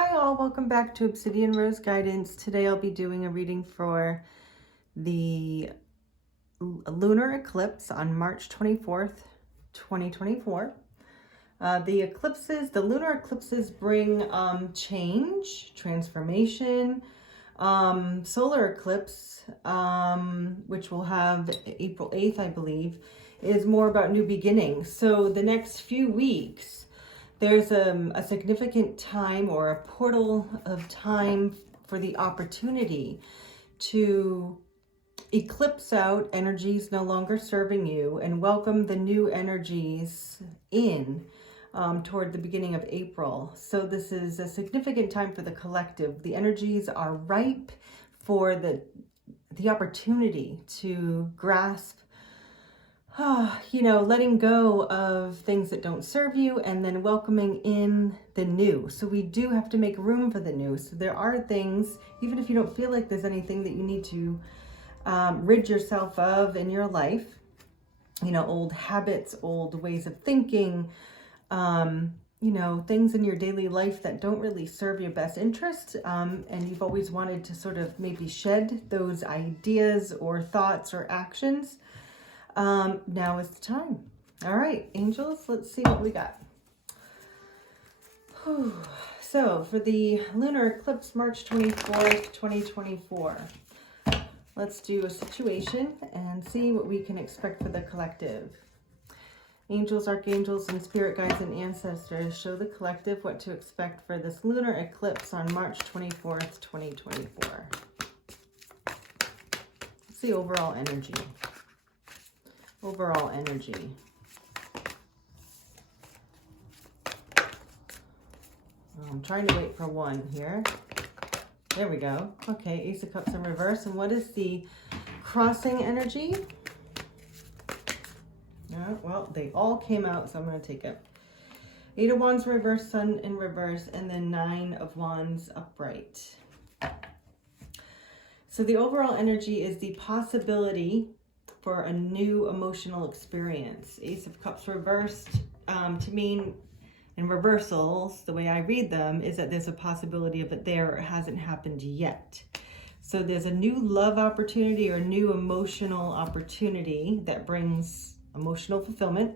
Hi all, welcome back to Obsidian Rose Guidance. Today I'll be doing a reading for the lunar eclipse on March 24th, 2024. The lunar eclipses bring change, transformation. Solar eclipse, which we'll have April 8th, I believe, is more about new beginnings. So the next few weeks, there's a significant time or a portal of time for the opportunity to eclipse out energies no longer serving you and welcome the new energies in toward the beginning of April. So this is a significant time for the collective. The energies are ripe for the opportunity to grasp letting go of things that don't serve you and then welcoming in the new. So we do have to make room for the new. So there are things, even if you don't feel like there's anything that you need to rid yourself of in your life, old habits, old ways of thinking, things in your daily life that don't really serve your best interest. And you've always wanted to sort of maybe shed those ideas or thoughts or actions. Now is the time. All right, angels, let's see what we got. So for the lunar eclipse, March 24th, 2024, let's do a situation and see what we can expect for the collective. Angels, archangels, and spirit guides and ancestors, show the collective what to expect for this lunar eclipse on March 24th, 2024. Let's see overall energy. Overall energy. I'm trying to wait for one here. There we go. Okay, Ace of Cups in reverse. And what is the crossing energy? Well, they all came out, so I'm going to take it. 8 of Wands reverse, Sun in reverse, and then 9 of Wands upright. So the overall energy is the possibility for a new emotional experience. Ace of Cups reversed to mean in reversals, the way I read them, is that there's a possibility of it there. It hasn't happened yet. So there's a new love opportunity or new emotional opportunity that brings emotional fulfillment.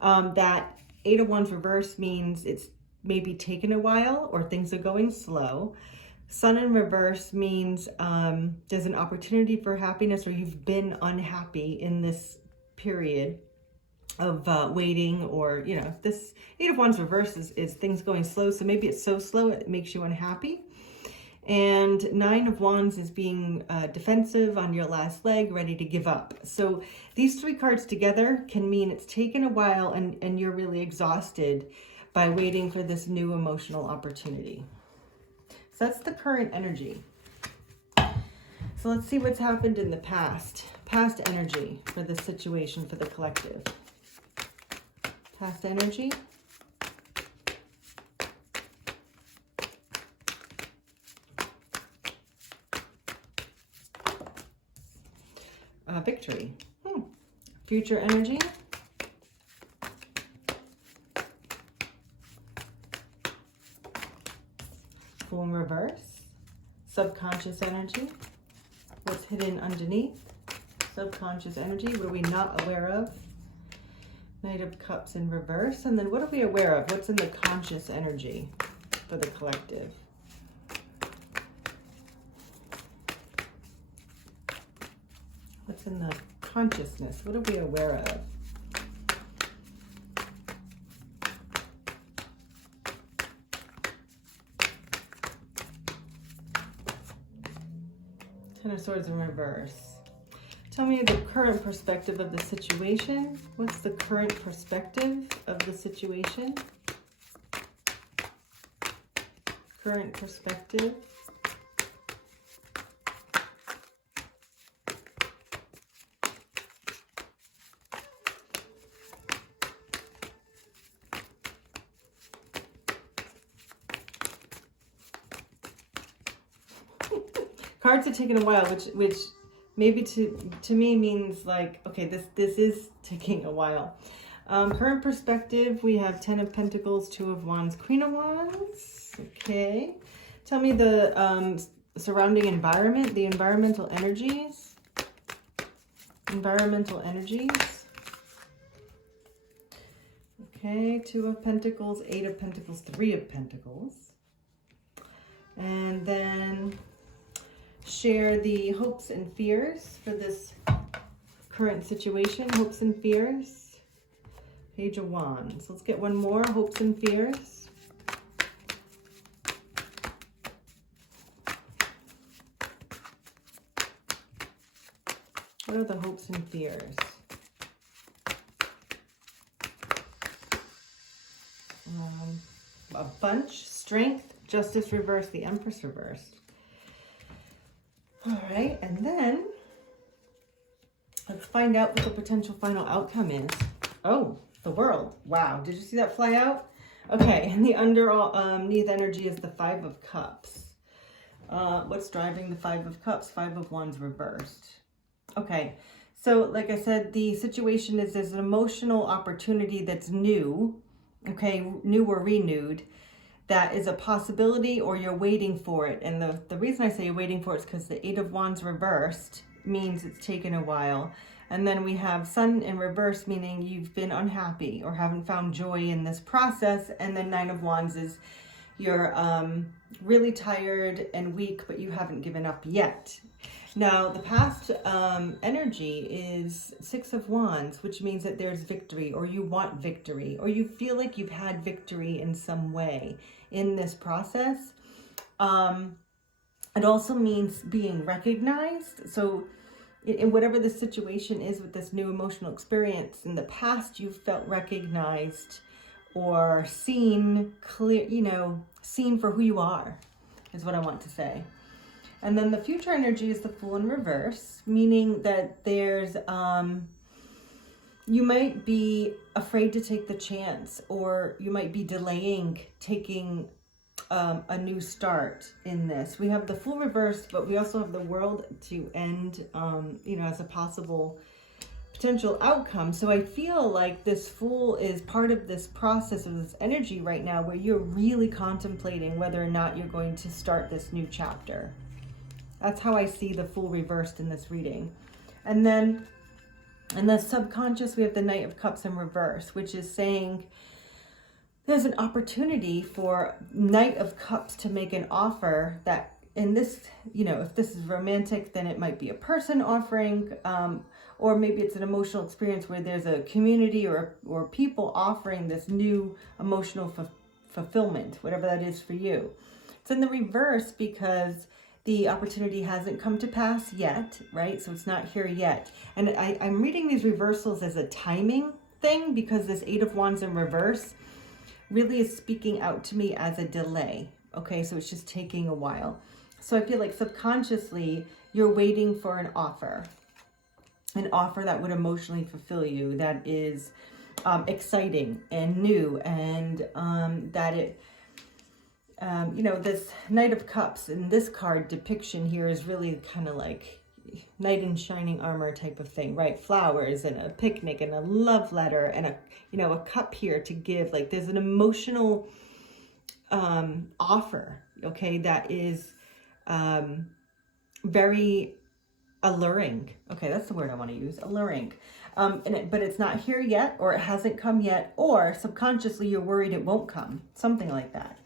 That 8 of Wands reverse means it's maybe taken a while or things are going slow. Sun in reverse means there's an opportunity for happiness, or you've been unhappy in this period of waiting, or, this 8 of Wands reverse is things going slow. So maybe it's so slow it makes you unhappy. And 9 of Wands is being defensive, on your last leg, ready to give up. So these three cards together can mean it's taken a while and you're really exhausted by waiting for this new emotional opportunity. So that's the current energy. So let's see what's happened in the past. Past energy for this situation for the collective. Past energy. Victory. Future energy. Fool in reverse. Subconscious energy. What's hidden underneath? Subconscious energy. What are we not aware of? Knight of Cups in reverse. And then what are we aware of? What's in the conscious energy for the collective? What's in the consciousness? What are we aware of? Ten of Swords in reverse. Tell me the current perspective of the situation. What's the current perspective of the situation? Current perspective. Cards are taking a while, which maybe to me means like, okay, this is taking a while. Current perspective, we have 10 of Pentacles, 2 of Wands, Queen of Wands. Okay. Tell me the surrounding environment, the environmental energies. Environmental energies. Okay, 2 of Pentacles, 8 of Pentacles, 3 of Pentacles. And then share the hopes and fears for this current situation. Hopes and fears. Page of Wands. Let's get one more. Hopes and fears. What are the hopes and fears? A bunch. Strength. Justice reversed. The Empress reversed. All right. And then let's find out what the potential final outcome is. Oh, the World. Wow. Did you see that fly out? Okay. And the underneath energy is the 5 of Cups. What's driving the 5 of Cups? 5 of Wands reversed. Okay. So like I said, the situation is there's an emotional opportunity that's new. Okay. New or renewed. That is a possibility, or you're waiting for it. And the reason I say you're waiting for it is because the 8 of Wands reversed means it's taken a while. And then we have Sun in reverse, meaning you've been unhappy or haven't found joy in this process. And then 9 of Wands is you're really tired and weak, but you haven't given up yet. Now, the past energy is 6 of Wands, which means that there's victory, or you want victory, or you feel like you've had victory in some way in this process. It also means being recognized. So in whatever the situation is with this new emotional experience, in the past you felt recognized or seen, clear, seen for who you are, is what I want to say. And then the future energy is the Fool in reverse, meaning that there's, you might be afraid to take the chance, or you might be delaying taking a new start in this. We have the Fool reversed, but we also have the World to end, as a possible potential outcome. So I feel like this Fool is part of this process of this energy right now, where you're really contemplating whether or not you're going to start this new chapter. That's how I see the Fool reversed in this reading. And then in the subconscious, we have the Knight of Cups in reverse, which is saying there's an opportunity for Knight of Cups to make an offer that in this, if this is romantic, then it might be a person offering, or maybe it's an emotional experience where there's a community or people offering this new emotional fulfillment, whatever that is for you. It's in the reverse because the opportunity hasn't come to pass yet, right? So it's not here yet. And I'm reading these reversals as a timing thing, because this 8 of Wands in reverse really is speaking out to me as a delay. Okay, so it's just taking a while. So I feel like subconsciously you're waiting for an offer that would emotionally fulfill you, that is exciting and new, and that it, this Knight of Cups in this card depiction here is really kind of like knight in shining armor type of thing, right? Flowers and a picnic and a love letter and a cup here to give. Like there's an emotional offer, okay, that is very alluring. Okay, that's the word I want to use, alluring. But it's not here yet, or it hasn't come yet, or subconsciously you're worried it won't come, something like that.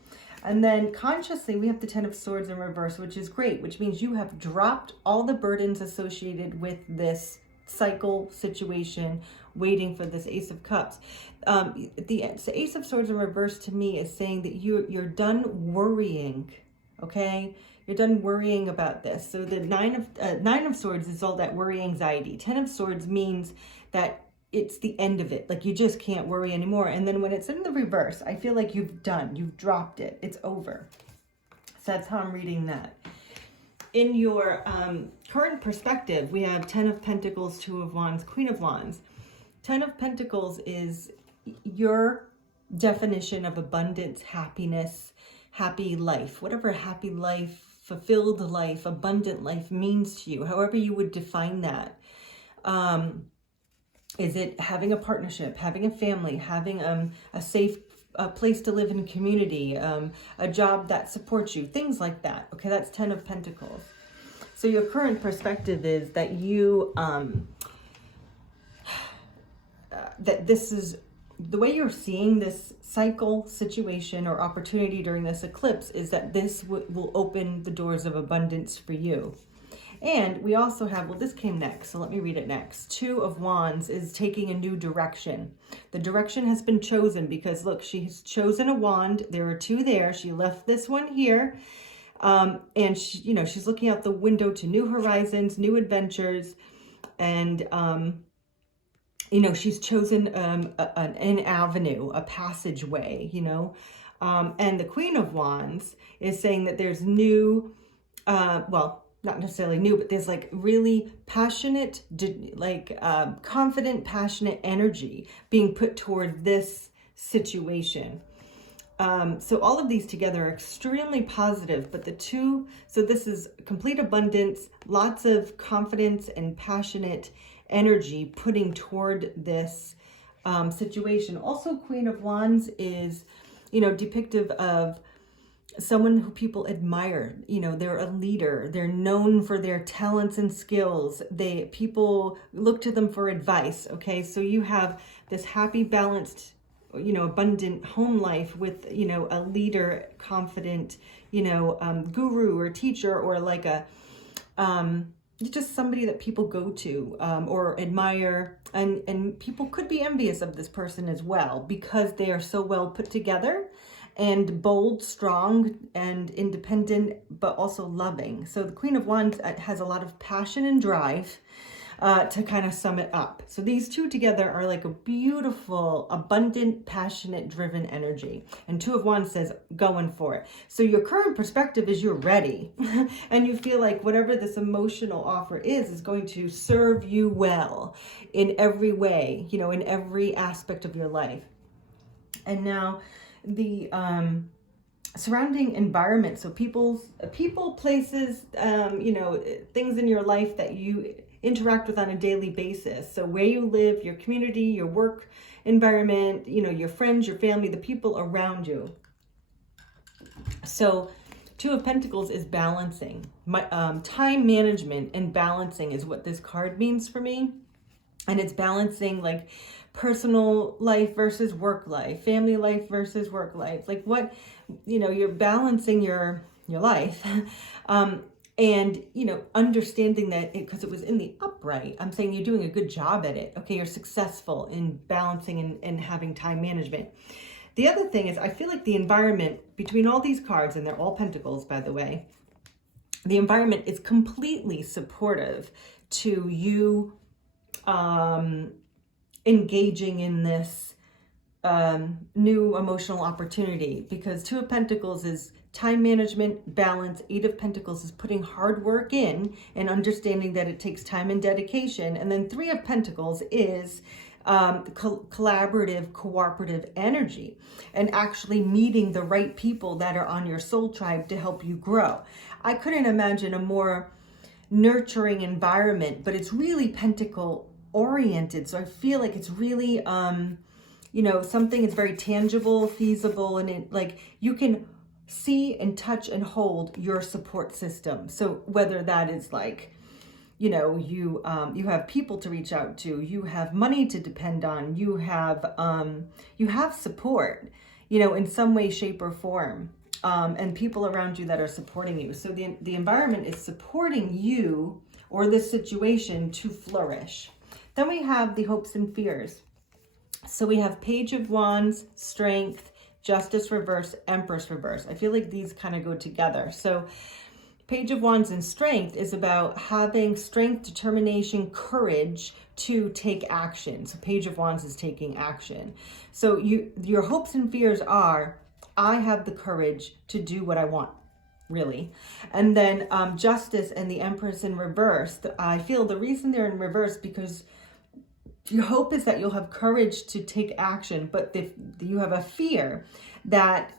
And then consciously, we have the 10 of Swords in reverse, which is great, which means you have dropped all the burdens associated with this cycle situation, waiting for this Ace of Cups. The Ace of Swords in reverse to me is saying that you're done worrying, okay? You're done worrying about this. So the Nine of Swords is all that worry, anxiety. 10 of Swords means that it's the end of it. Like you just can't worry anymore. And then when it's in the reverse, I feel like you've dropped it. It's over. So that's how I'm reading that. In your current perspective, we have 10 of Pentacles, 2 of Wands, Queen of Wands. 10 of Pentacles is your definition of abundance, happiness, happy life, whatever happy life, fulfilled life, abundant life means to you, however you would define that. Is it having a partnership, having a family, having a safe place to live in community, a job that supports you, things like that. Okay, that's 10 of Pentacles. So your current perspective is that you, that this is, the way you're seeing this cycle, situation, or opportunity during this eclipse is that this will open the doors of abundance for you. And we also have, well, this came next, so let me read it next. 2 of Wands is taking a new direction. The direction has been chosen because, look, she's chosen a wand. There are 2 there. She left this one here. And, she, you know, she's looking out the window to new horizons, new adventures. And, you know, she's chosen an avenue, a passageway, you know. And the Queen of Wands is saying that there's new, well, not necessarily new, but there's like really passionate, like confident, passionate energy being put toward this situation. So all of these together are extremely positive, but the 2, so this is complete abundance, lots of confidence and passionate energy putting toward this situation. Also, Queen of Wands is, you know, depictive of someone who people admire. You know, they're a leader. They're known for their talents and skills. People look to them for advice. Okay, so you have this happy, balanced, you know, abundant home life with, you know, a leader, confident, you know, guru or teacher, or like a just somebody that people go to or admire, and people could be envious of this person as well because they are so well put together and bold, strong, and independent, but also loving. So the Queen of Wands has a lot of passion and drive, to kind of sum it up. So these 2 together are like a beautiful, abundant, passionate, driven energy. And 2 of Wands says, going for it. So your current perspective is you're ready. And you feel like whatever this emotional offer is going to serve you well in every way, you know, in every aspect of your life. And now the surrounding environment, so people, places, you know, things in your life that you interact with on a daily basis. So where you live, your community, your work environment, you know, your friends, your family, the people around you. So 2 of Pentacles is balancing. Time management and balancing is what this card means for me. And it's balancing like personal life versus work life, family life versus work life. Like what, you know, you're balancing your life. And, you know, understanding that because it was in the upright, I'm saying you're doing a good job at it. Okay, you're successful in balancing and having time management. The other thing is, I feel like the environment between all these cards, and they're all pentacles, by the way, the environment is completely supportive to you engaging in this new emotional opportunity, because 2 of Pentacles is time management, balance. 8 of Pentacles is putting hard work in and understanding that it takes time and dedication. And then 3 of Pentacles is collaborative, cooperative energy, and actually meeting the right people that are on your soul tribe to help you grow. I couldn't imagine a more nurturing environment, but it's really Pentacle oriented. So I feel like it's really, you know, something is very tangible, feasible, and it, like, you can see and touch and hold your support system. So whether that is like, you know, you have people to reach out to, you have money to depend on, you have support, you know, in some way, shape, or form, and people around you that are supporting you. So the environment is supporting you or this situation to flourish. Then we have the hopes and fears. So we have Page of Wands, Strength, Justice reverse, Empress reverse. I feel like these kind of go together. So Page of Wands and Strength is about having strength, determination, courage to take action. So Page of Wands is taking action. So your hopes and fears are, I have the courage to do what I want, really. And then Justice and the Empress in reverse. I feel the reason they're in reverse because your hope is that you'll have courage to take action, but you have a fear that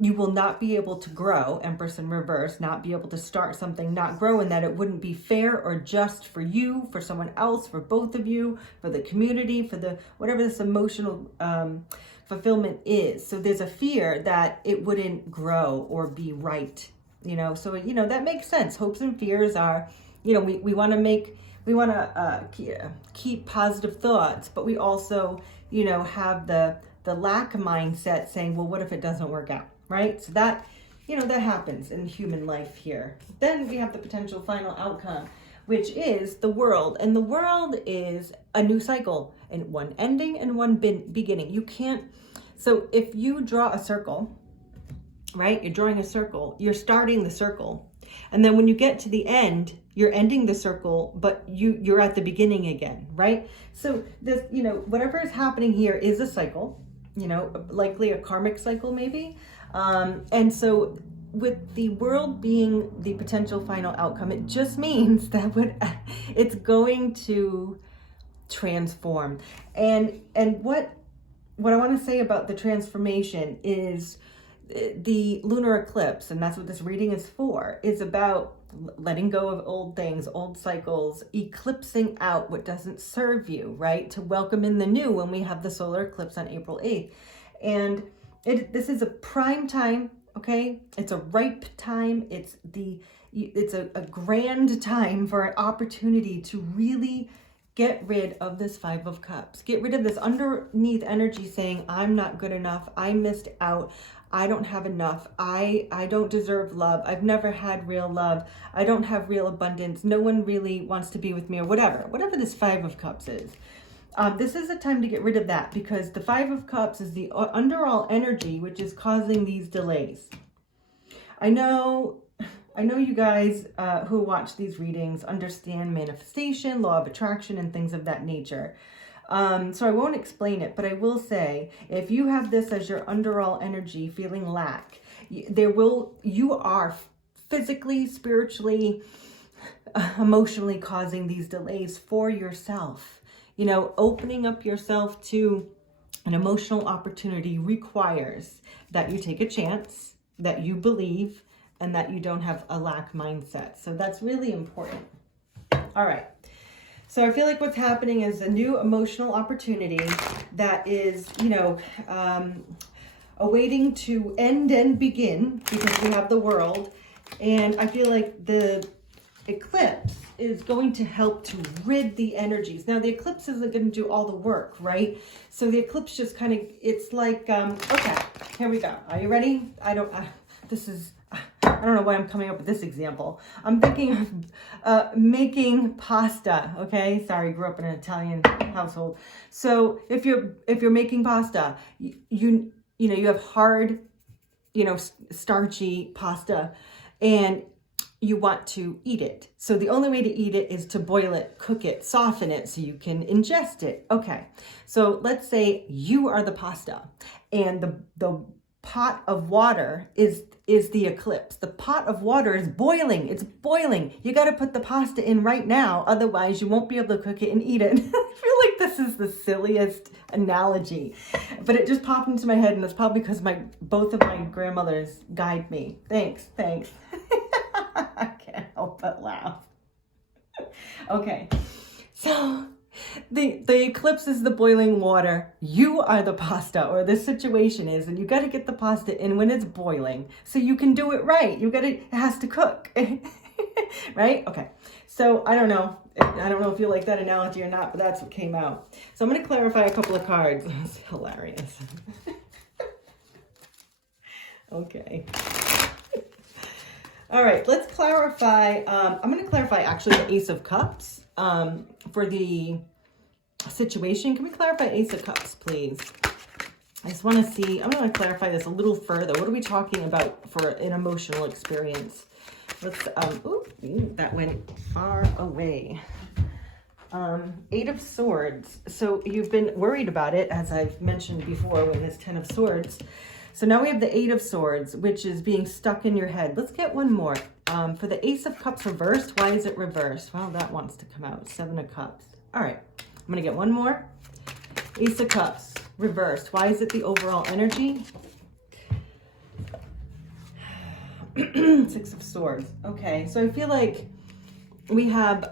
you will not be able to grow, Empress in reverse, not be able to start something, not grow, and that it wouldn't be fair or just for you, for someone else, for both of you, for the community, for the whatever this emotional fulfillment is. So there's a fear that it wouldn't grow or be right, you know. So, you know, that makes sense. Hopes and fears are, you know, we want to keep positive thoughts, but we also, you know, have the lack mindset saying, well, what if it doesn't work out, right? So that, you know, that happens in human life here. Then we have the potential final outcome, which is the world. And the world is a new cycle, and one ending and one beginning. You can't, so if you draw a circle, right? You're drawing a circle, you're starting the circle. And then when you get to the end, you're ending the circle, but you're at the beginning again, right? So this, you know, whatever is happening here is a cycle, you know, likely a karmic cycle maybe. And so with the world being the potential final outcome, it just means that it's going to transform. And what I want to say about the transformation is the lunar eclipse, and that's what this reading is for, is about letting go of old things, old cycles, eclipsing out what doesn't serve you, right? To welcome in the new when we have the solar eclipse on April 8th. And this is a prime time, okay? It's a ripe time. It's a grand time for an opportunity to really get rid of this Five of Cups. Get rid of this underneath energy saying, I'm not good enough. I missed out. I don't have enough. I don't deserve love. I've never had real love. I don't have real abundance. No one really wants to be with me, or whatever this Five of Cups is. This is a time to get rid of that, because the Five of Cups is the underall energy, which is causing these delays. I know you guys who watch these readings understand manifestation, law of attraction, and things of that nature. So I won't explain it, but I will say, if you have this as your underall energy, feeling lack, you are physically, spiritually, emotionally causing these delays for yourself. You know, opening up yourself to an emotional opportunity requires that you take a chance, that you believe, and that you don't have a lack mindset. So that's really important. All right. So I feel like what's happening is a new emotional opportunity that is, you know, awaiting to end and begin, because we have the world. And I feel like the eclipse is going to help to rid the energies. Now, the eclipse isn't going to do all the work, right? So the eclipse just kind of, it's like, okay, here we go. Are you ready? I don't know why I'm coming up with this example. I'm thinking of making pasta, okay? Sorry, grew up in an Italian household. So if you're making pasta, you know, you have hard, you know, starchy pasta, and you want to eat it. So the only way to eat it is to boil it, cook it, soften it so you can ingest it. Okay, so let's say you are the pasta, and the pot of water is the eclipse. The pot of water is boiling. It's boiling. You got to put the pasta in right now. Otherwise, you won't be able to cook it and eat it. I feel like this is the silliest analogy, but it just popped into my head, and it's probably because both of my grandmothers guide me. Thanks. I can't help but laugh. Okay, so the eclipse is the boiling water. You are the pasta, or the situation is, and you got to get the pasta in when it's boiling so you can do it right. It has to cook, right? Okay, so I don't know if you like that analogy or not, but that's what came out. So I'm going to clarify a couple of cards. It's hilarious. Okay. All right, let's clarify. I'm going to clarify actually the Ace of Cups for the situation. Can we clarify Ace of Cups, please? I just want to see. I'm going to clarify this a little further. What are we talking about for an emotional experience? Let's, that went far away. Eight of Swords. So you've been worried about it, as I've mentioned before, with this 10 of Swords. So now we have the Eight of Swords, which is being stuck in your head. Let's get one more. For the Ace of Cups reversed, why is it reversed? Well, that wants to come out. Seven of Cups. All right, I'm going to get one more. Ace of Cups reversed. Why is it the overall energy? Six of Swords. Okay, so I feel like we have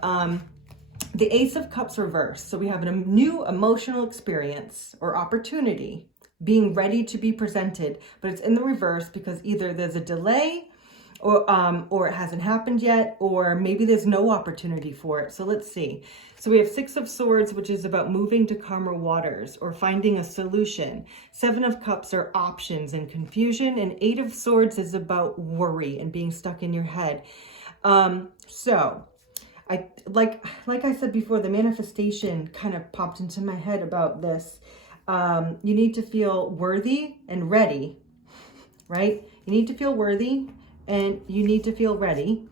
the Ace of Cups reversed. So we have a new emotional experience or opportunity being ready to be presented, but it's in the reverse because either there's a delay or it hasn't happened yet, or maybe there's no opportunity for it. So let's see. So we have Six of Swords, which is about moving to calmer waters or finding a solution. Seven of Cups are options and confusion, and Eight of Swords is about worry and being stuck in your head. So I like I said before, the manifestation kind of popped into my head about this. You need to feel worthy and ready, right? You need to feel worthy and you need to feel ready.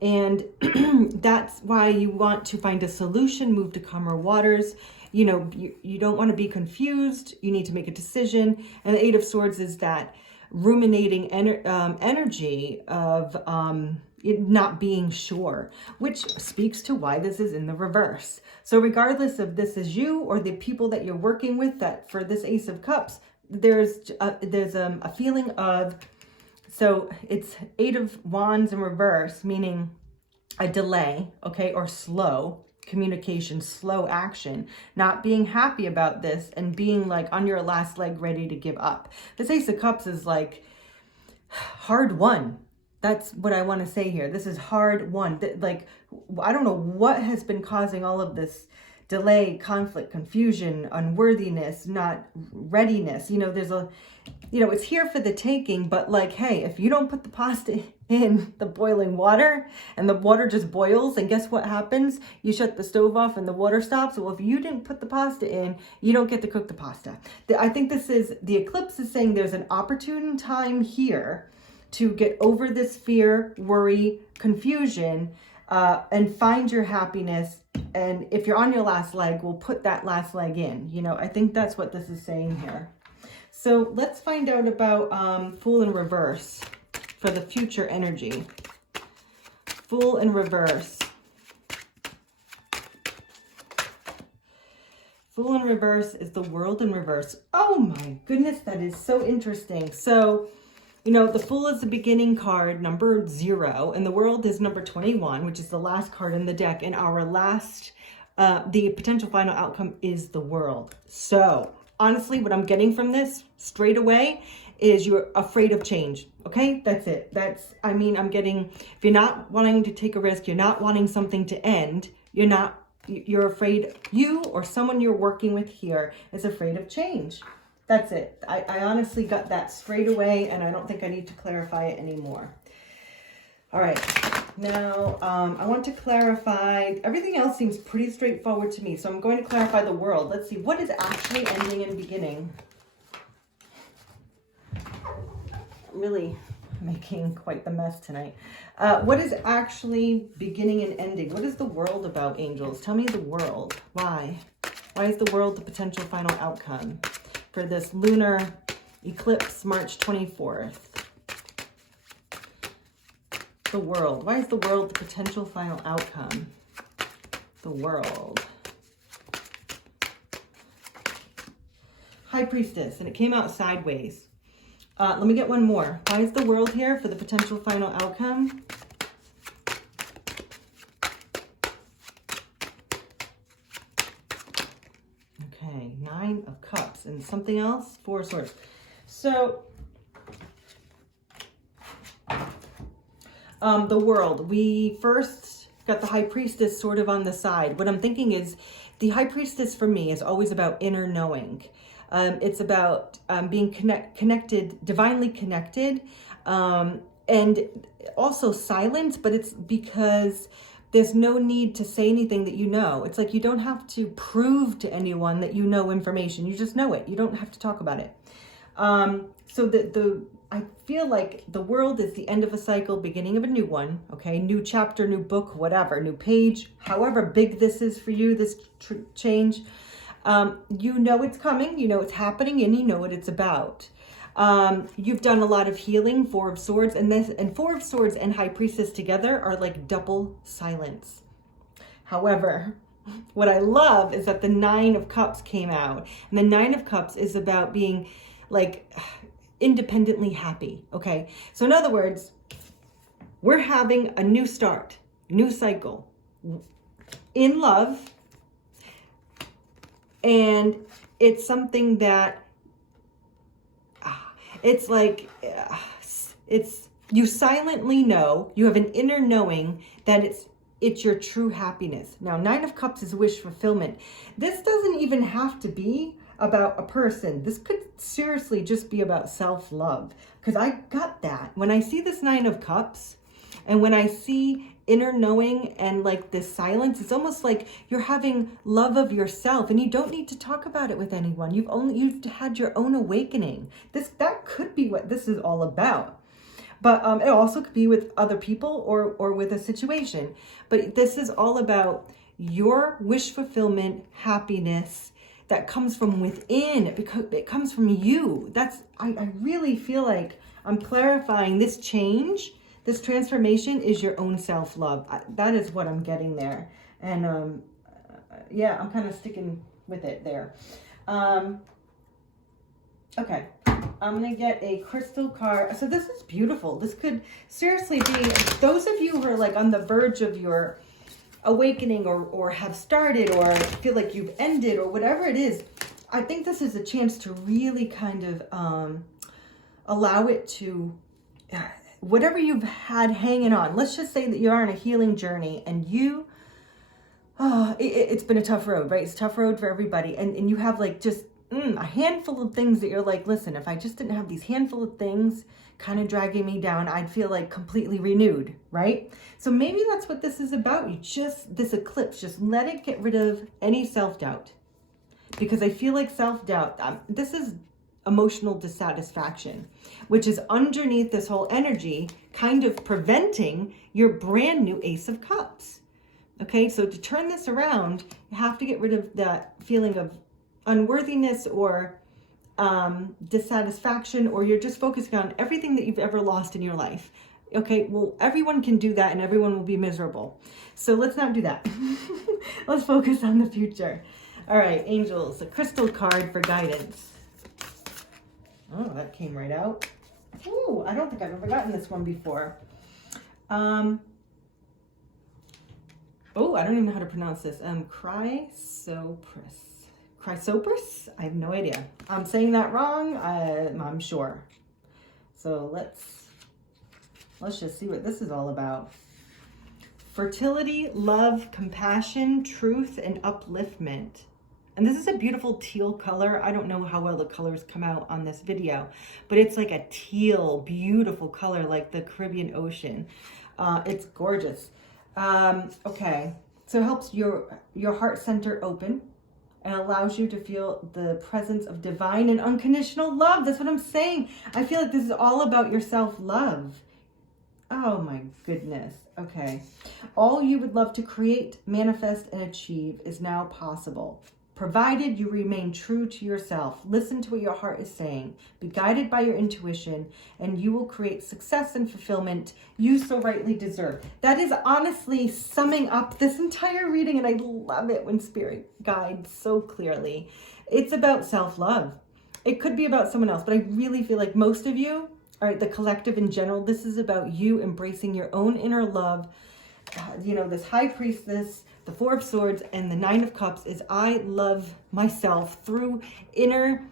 And that's why you want to find a solution, move to calmer waters. You know, you don't want to be confused. You need to make a decision. And the Eight of Swords is that ruminating energy of not being sure, which speaks to why this is in the reverse. So regardless if this is you or the people that you're working with, that for this Ace of Cups, there's a feeling of, so it's Eight of Wands in reverse, meaning a delay, okay, or slow communication, slow action, not being happy about this and being like on your last leg ready to give up. This Ace of Cups is like hard won. That's what I want to say here. This is hard won. Like, I don't know what has been causing all of this delay, conflict, confusion, unworthiness, not readiness. You know, it's here for the taking, but like, hey, if you don't put the pasta in the boiling water and the water just boils, and guess what happens? You shut the stove off and the water stops. Well, if you didn't put the pasta in, you don't get to cook the pasta. I think the eclipse is saying there's an opportune time here to get over this fear, worry, confusion, and find your happiness. And if you're on your last leg, we'll put that last leg in. You know, I think that's what this is saying here. So let's find out about Fool in reverse for the future energy. Fool in reverse. Fool in reverse is the World in reverse. Oh my goodness, that is so interesting. So, you know, the Fool is the beginning card, number 0, and the World is number 21, which is the last card in the deck. And our last, the potential final outcome is the World. So, honestly, what I'm getting from this straight away is you're afraid of change. Okay, that's it. I'm getting, if you're not wanting to take a risk, you're not wanting something to end, you're afraid, you or someone you're working with here is afraid of change. That's it. I honestly got that straight away, and I don't think I need to clarify it anymore. All right. Now, I want to clarify. Everything else seems pretty straightforward to me, so I'm going to clarify the World. Let's see. What is actually ending and beginning? I'm really making quite the mess tonight. What is actually beginning and ending? What is the World about, angels? Tell me the World. Why? Why is the World the potential final outcome for this lunar eclipse, March 24th? The World. Why is the World the potential final outcome? The World. High Priestess, and it came out sideways. Let me get one more. Why is the World here for the potential final outcome? Okay, 9 of Cups and something else, 4 of Swords. So, the World. We first got the High Priestess sort of on the side. What I'm thinking is the High Priestess for me is always about inner knowing. It's about being connected, divinely connected, and also silence, but it's because there's no need to say anything that you know. It's like you don't have to prove to anyone that you know information. You just know it. You don't have to talk about it. So I feel like the World is the end of a cycle, beginning of a new one, okay? New chapter, new book, whatever, new page, however big this is for you, this change. You know it's coming, you know it's happening, and you know what it's about. You've done a lot of healing, 4 of Swords, and 4 of Swords and High Priestess together are like double silence. However, what I love is that the 9 of Cups came out, and the 9 of Cups is about being like independently happy, okay? So in other words, we're having a new start, new cycle in love. And it's something that it's like, it's, you silently know, you have an inner knowing that it's your true happiness. Now, Nine of Cups is wish fulfillment. This doesn't even have to be about a person. This could seriously just be about self-love, because I got that. When I see this Nine of Cups and when I see inner knowing and like this silence, it's almost like you're having love of yourself, and you don't need to talk about it with anyone. You've had your own awakening. That could be what this is all about. But it also could be with other people or with a situation. But this is all about your wish fulfillment, happiness that comes from within, because it comes from you. I really feel like I'm clarifying this change. This transformation is your own self-love. That is what I'm getting there. And yeah, I'm kind of sticking with it there. Okay, I'm going to get a crystal card. So this is beautiful. This could seriously be those of you who are like on the verge of your awakening or have started or feel like you've ended or whatever it is. I think this is a chance to really kind of allow it to... whatever you've had hanging on, let's just say that you are on a healing journey and it's been a tough road, right? It's a tough road for everybody. And you have like just a handful of things that you're like, listen, if I just didn't have these handful of things kind of dragging me down, I'd feel like completely renewed, right? So maybe that's what this is about. This eclipse, just let it get rid of any self-doubt. Because I feel like self-doubt, this is emotional dissatisfaction, which is underneath this whole energy, kind of preventing your brand new Ace of Cups. Okay, so to turn this around, you have to get rid of that feeling of unworthiness or dissatisfaction, or you're just focusing on everything that you've ever lost in your life. Okay, well, everyone can do that and everyone will be miserable. So let's not do that. Let's focus on the future. All right, angels, a crystal card for guidance. Oh, that came right out. Ooh, I don't think I've ever gotten this one before. Oh, I don't even know how to pronounce this. Chrysoprus? I have no idea. I'm saying that wrong, I'm sure. So let's just see what this is all about. Fertility, love, compassion, truth, and upliftment. And this is a beautiful teal color. I don't know how well the colors come out on this video, but it's like a teal, beautiful color, like the Caribbean Ocean. It's gorgeous. Okay, so it helps your heart center open and allows you to feel the presence of divine and unconditional love. That's what I'm saying. I feel like this is all about your self-love. Oh my goodness. Okay. All you would love to create, manifest, and achieve is now possible, provided you remain true to yourself. Listen to what your heart is saying. Be guided by your intuition, and you will create success and fulfillment you so rightly deserve. That is honestly summing up this entire reading, and I love it when Spirit guides so clearly. It's about self-love. It could be about someone else, but I really feel like most of you, all right, the collective in general, this is about you embracing your own inner love. This High Priestess, the Four of Swords, and the Nine of Cups is I love myself through inner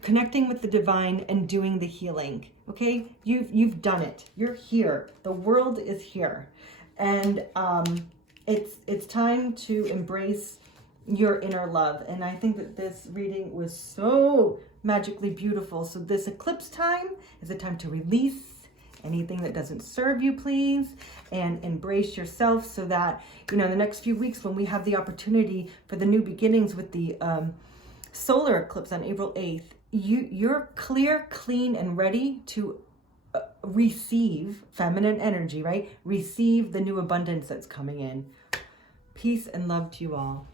connecting with the divine and doing the healing. Okay, you've done it. You're here. The world is here, and it's time to embrace your inner love. And I think that this reading was so magically beautiful. So this eclipse time is a time to release anything that doesn't serve you, please, and embrace yourself, so that, the next few weeks when we have the opportunity for the new beginnings with the solar eclipse on April 8th, you're clear, clean, and ready to receive feminine energy, right? Receive the new abundance that's coming in. Peace and love to you all.